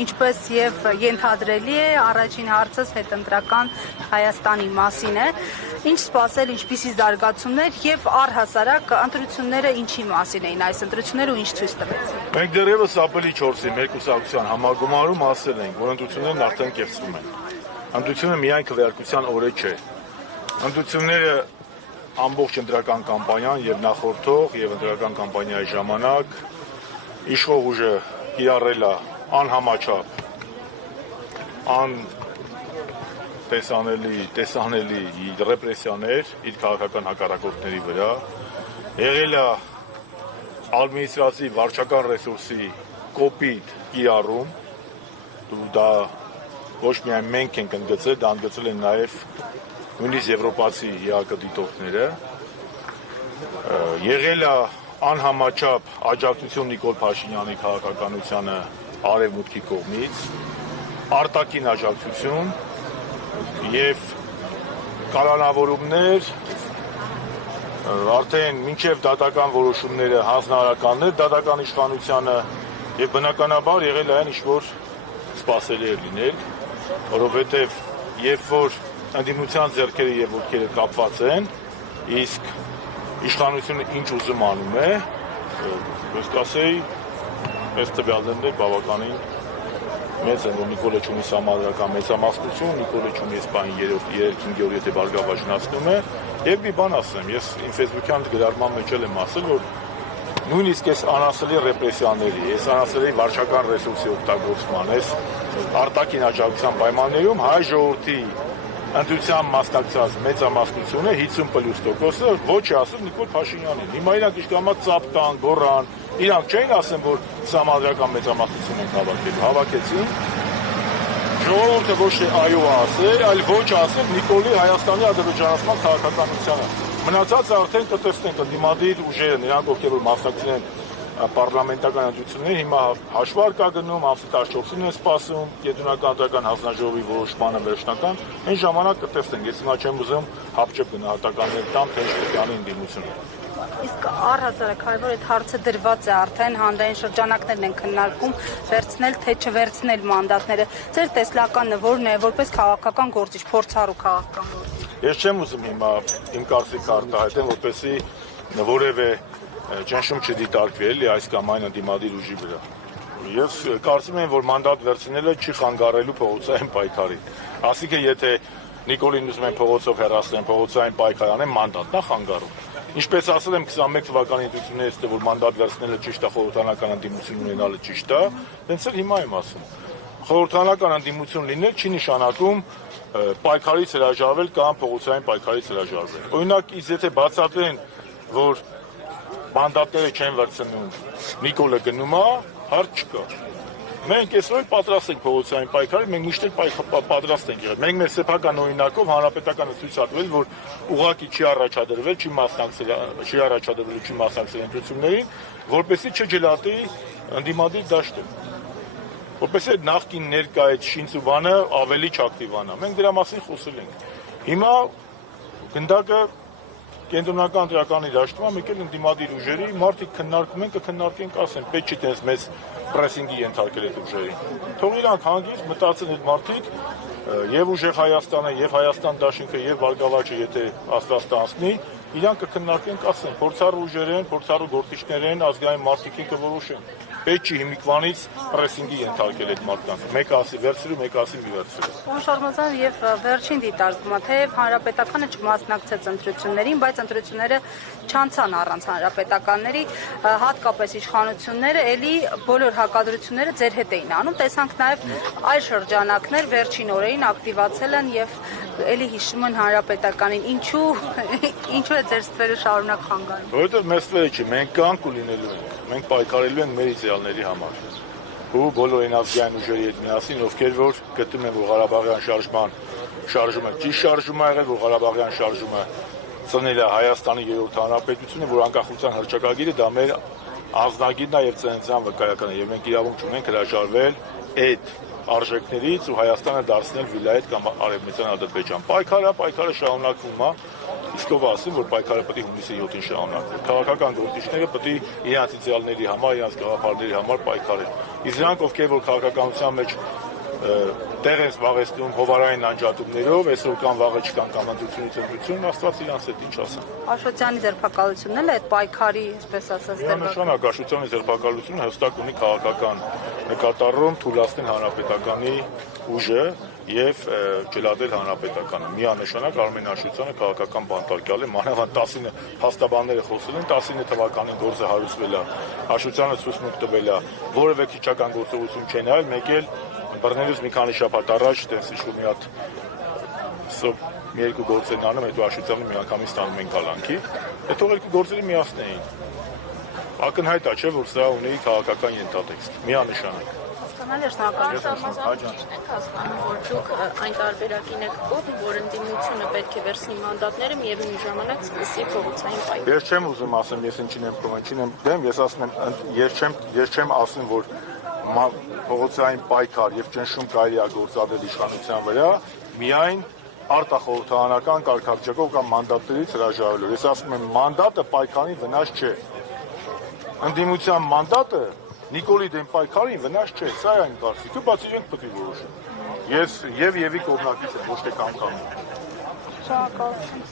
Ինչպես եւ ենթադրելի է, առաջին հարցս հետընտրական Հայաստանի մասին է։ Ինչ սպասել, ինչպիսի զարգացումներ եւ առհասարակ ընտրությունները ինչի մասին էին այս ընտրությունները ու ինչ ցույց տվեցին։ Մենք դեռևս ապրիլի 4-ի մեր կուսակցության համագումարում ասել ենք, որ ընտրություններն արդեն կեղծվում են։ Ընտրությունը միայն քվեարկության օրը չէ։ Ընտրությունները ամբողջ ընտրական կամպանիան եւ նախորդող եւ ընտրական կամպանիայի ժամանակ իշխող ուժը կիրառել է անհամաչափ, տեսանելի ռեպրեսիաներ իր քաղաքական հակառակորդների վրա, եղել է ադմինիստրատիվ վարչական ռեսուրսի կոպիտ կիրառում, դա ոչ միայն մենք ենք ընդգծել, դա ընդգծել են նաև նույնիսկ եվրոպացի ԵԱԿ դիտորդները, եղել է անհամաչափ աջակցություն Նիկոլ Փաշինյանի քաղաքականությանը արևմուտքի կողմից, արտաքին աջակցություն եւ կալանավորումներ, արդեն մինչեւ դատական որոշումները հանձնարարականներ դատական իշխանությանը եւ բնականաբար եղել այն ինչ-որ սպասելի էր լինել, որովհետեւ երբ որ ընդդիմության ձեռքերը եւ ոտքերը կապված են, իսկ իշխանությունը ինչ ուզում անում է, ես կասեի, այս տվյալներն բավականին մեծ են, որ Նիկոլը չունի համադրական մեծամասնություն, Նիկոլը չունի սպային 3-5 օր եթե բարգավաճնացնում է, եւ մի բան ասեմ, ես իմ ֆեյսբուքյան գրառման մեջ եմ ասել, որ նույնիսկ այս անասելի ռեպրեսիաների, այս անասելի վարչական ռեսուրսի օգտագործման, այս արտաքին աջակցության պայմաններում հայ ժողովրդի ընտրության մասնակցած մեծամասնությունը 50+%-ը ոչ է ասում Նիկոլ Փաշինյանին։ Հիմա իրանք իշկամած ծափ տան, գոռան, իրանք չէին ասում, որ համադրական մեծամասնություն են հավաքելու, հավաքեցին։ Ժողովուրդը ոչ թե այո ասել, այլ ոչ ասել Նիկոլի Հայաստանի ադրբեջանացման քաղաքականությանը։ Մնացածը արդեն կտեսնենք ընդդիմադիր ուժերը, նրանք ովքեր որ մասնակցել են պարլամենտական ընտրություններ, հիմա հաշվարկ է գնում, ամսի 14-ին է սպասում կենտրոնական ընտրական հանձնաժողովի որոշմանը վերջնական, այն ժամանակ կտեսնենք, ես հիմա չեմ ուզում հապճեպ գնահատականներ տամ, թե ինչ կանի ընդդիմությունը։ Իսկ առհասարակ հայր այդ հարցը դրված է արդեն հանրային շրջանակներն են քննարկում վերցնել թե չվերցնել մանդատները։ Ձեր տեսլականը որն է որպես քաղաքական գործիչ, փորձառու քաղաքական գործիչ։ Ես չեմ ուզում հիմա իմ կարծիքը արտահայտել, որպեսզի որևէ ճնշում չդիտարկվի էլի այս կամ այն ընդդիմադիր ուժի վրա։ Ես կարծում եմ, որ մանդատ վերցնելը չի խանգարելու փողոցային պայքարին։ Ասիկը եթե Նիկոլին ուզում են փողոցով հեռացնեն, փողոցային պայքար անեն, մանդատն է խանգարում։ Ինչպես ասել եմ 21 թվականի ընտրություններից, որ մանդատ վերցնելը ճիշտ է, խորհրդանական ընդդիմություն ունենալը ճիշտ է, հենց էլ հիմա եմ ասում։ Խորհրդանական ընդդիմություն լինել չի նշանակում պայքարից հրաժարվել կամ փողոցային պայքարից հրաժարվել։ Օրինակ, եթե բացատրեն, որ մանդատները չեն վերցնում, Նիկոլը գնում է, հարց չկա։ Մենք այսօր պատրաստ ենք փողոցային պայքարի, մենք միշտ պատրաստ ենք եղել։ Մենք մեր սեփական օրինակով հանրապետականը ցույց է տվել, որ ուղղակի չի առաջադրվել, չի մասնակցել ընտրություններին, որպեսզի չջլատի ընդդիմադիր դաշտը։ Որպեսզի այդ նախկին ներկա այդ շինծուբանը ավելի չակտիվանա։ Մենք դրա մասին խոսել ենք։ Հիմա գնդակը կենտրոնական ընտրականի դաշտում եկել ընդդիմադիր ուժերի, մարդիկ քննարկում են, կքննարկենք, ասեն, պետք չի տես մեծ պրեսինգի ենթարկել այդ ուժերին։ Թող իրանք հանգիստ մտածեն այդ մարդիկ եւ ուժեղ Հայաստանը, եւ Հայաստան դաշինքը, եւ Բարգավաճը, եթե աստվածտանցնի, իրանք կքննարկենք, ասեն, փորձառու ուժեր են, փորձառու գործիչներ են, ազգային մարդիկ են կորոշեն։ Պետք չի հիմիկվանից պրեսինգի ենթարկել այդ մարդկանց։ Մեկը ասի վերցրու, մեկը ասի մի վերցրու։ Պարոն Շարմազան, եւ վերջին դիտարկումը, թեև հանրապետականը չմասնակցեց ընտրություններին, բայց ընտրությունները չանցան առանց հանրապետականների, հատկապես իշխանությունները էլի բոլոր հակադրությունները ձեր հետ էին անում։ Տեսանք նաեւ այլ շրջանակներ վերջին օրերին ակտիվացել են եւ էլի հիշում են հանրապետականին։ Ինչու է ձեր ստվերը շարունակ խանգարում։ Որովհետեւ մեր ստվերը չի, մենք կանք ու լինելու ենք։ Մենք պայքարելու ենք մեր իդեալների համար։ Ու բոլոր այն ազգային ուժերի հետ միասին, ովքեր որ գտնում են, որ Ղարաբաղյան շարժումը ճիշտ շարժում է եղել, որ Ղարաբաղյան շարժումը ծնել է Հայաստանի երրորդ հանրապետությունը, որ անկախության հռչակագիրը դա մեր անձնագիրն է եւ ծննդյան վկայականը, եւ մենք իրավունք ունենք հրաժարվել այդ արժեքներից ու Հայաստանը դարձնել վիլայետ կամ արևմտյան Ադրբեջան։ Պայքարը շարունակվում է, Իսկ ով ասում, որ պայքարը պետք է հունիսի 7-ին շարունակվի։ Քաղաքական գործիչները պետք է իրենց իդեալների համար, իրենց գաղափարների համար պայքարեն։ Իսկ նրանք, ովքեր որ քաղաքականության մեջ տեղ են զբաղեցնում հովարային անջատումներով, այսօր կան վաղը չկան կամ ընտրությունից ընտրություն, Աստված իրանց հետ ինչ ասա։ Աշոտյանի ձերբակալությունն էլ է այդ պայքարի, այսպես ասած, Միանշանակ Աշոտյանի ձերբակալությունը հստակ ունի քաղաքական նկատառում թույլատնել հանրապետականի ուժը եւ ճելատել հանրապետականը։ Միանշանակ Արմեն Աշոտյանը քաղաքական բանտարկյալ է, մանավանդ 19 փաստաբանները խոսել են 19 թվականին գործը հարուցվել է, Աշոտյանը ցույց տվել է, որևէ քիչական գործողություն չեն արել, մեկ էլ բռնելուց մի քանի շաբաթ առաջ տես ինչ-որ մի հատ մի երկու գործ են անում, հետո Աշոտյանը մի անգամից ստանում են կալանքի, հետո երկու գործերը միացնեին։ Ակնհայտ է, չէ, որ սա ունի քաղաքական ենթատեքստ, միանշանակ։ Հասկանում, որ դուք այն տարբերակին եք կողմ, որ ընդդիմությունը պետք է վերցնի մանդատները, միևնույն ժամանակ սկսի փողոցային պայքար։ Ես չեմ ուզում ասեմ, ես ինչին եմ կողմ, ինչին եմ դեմ, ես ասում եմ, ես չեմ ասում, որ փողոցային պայքար եւ ճնշում կարելի է գործադրել իշխանության վրա, միայն արտախորհրդարանական կարգավիճակով կամ մանդատներից հրաժարվելով։ Ես ասում եմ, մանդատը պայքարի վնաս չէ։ Ընդդիմության մանդատը Նիկոլի դեմ պայքարին վնաս չէ, սա է այն կարծիքը, բայց իրենք պետք է որոշեն։ Ես եւի կողմնակից եմ, ոչ թե կամ։ Շնորհակալություն։